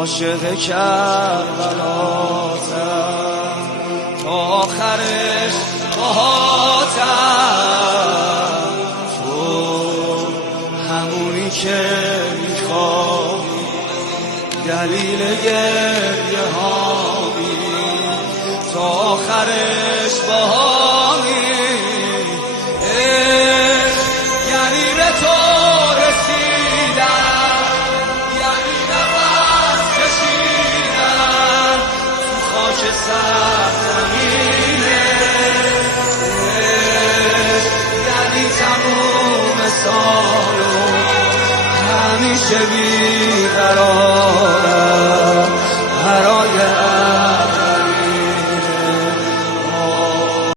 عاشق کربلاتم تا آخرش باهاتم، تو همونی که میخوای دلیل گریه هامی، تا آخرش باهامی. یعنی به تو رسیدم، یعنی نفس کشیدم تو خاک سرزمینه، یعنی تموم سالو همیشه بی